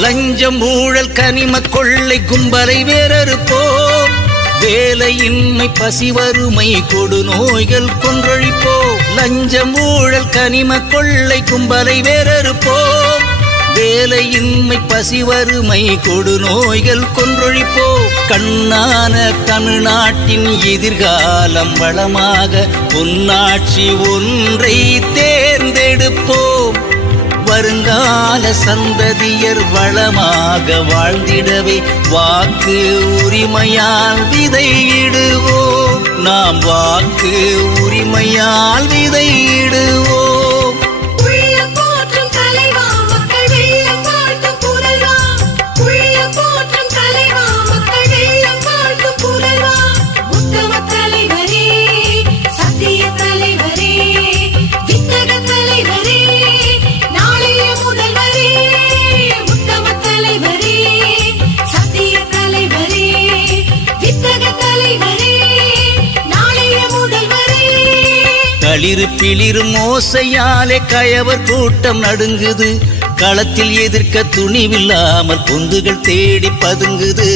லஞ்சம் ஊழல் கனிம கொள்ளை கும்பலை வேறறுப்போம். வேலையின்மை பசி வறுமை கொடு நோய்கள் கொன்றொழிப்போம். லஞ்சம் ஊழல் கனிம கொள்ளை கும்பலை வேறறுப்போம். வேலையின்மை பசி வறுமை கொடு நோய்கள் கொன்றொழிப்போ. கண்ணான தமிழ்நாட்டின் எதிர்காலம் வளமாக பொன்னாட்சி ஒன்றை தேர்ந்தெடுப்போம். வருங்கால சந்ததியர் வளமாக வாழ்ந்திடவே வாக்கு உரிமையால் விதையிடுவோம். நாம் வாக்கு உரிமையால் விதையிடுவோம். களிறு பிளிரு மோசையாலே கயவர் கூட்டம் நடுங்குது. களத்தில் எதிர்க்க துணிவில்லாமல் பொந்துகள் தேடி பதுங்குது.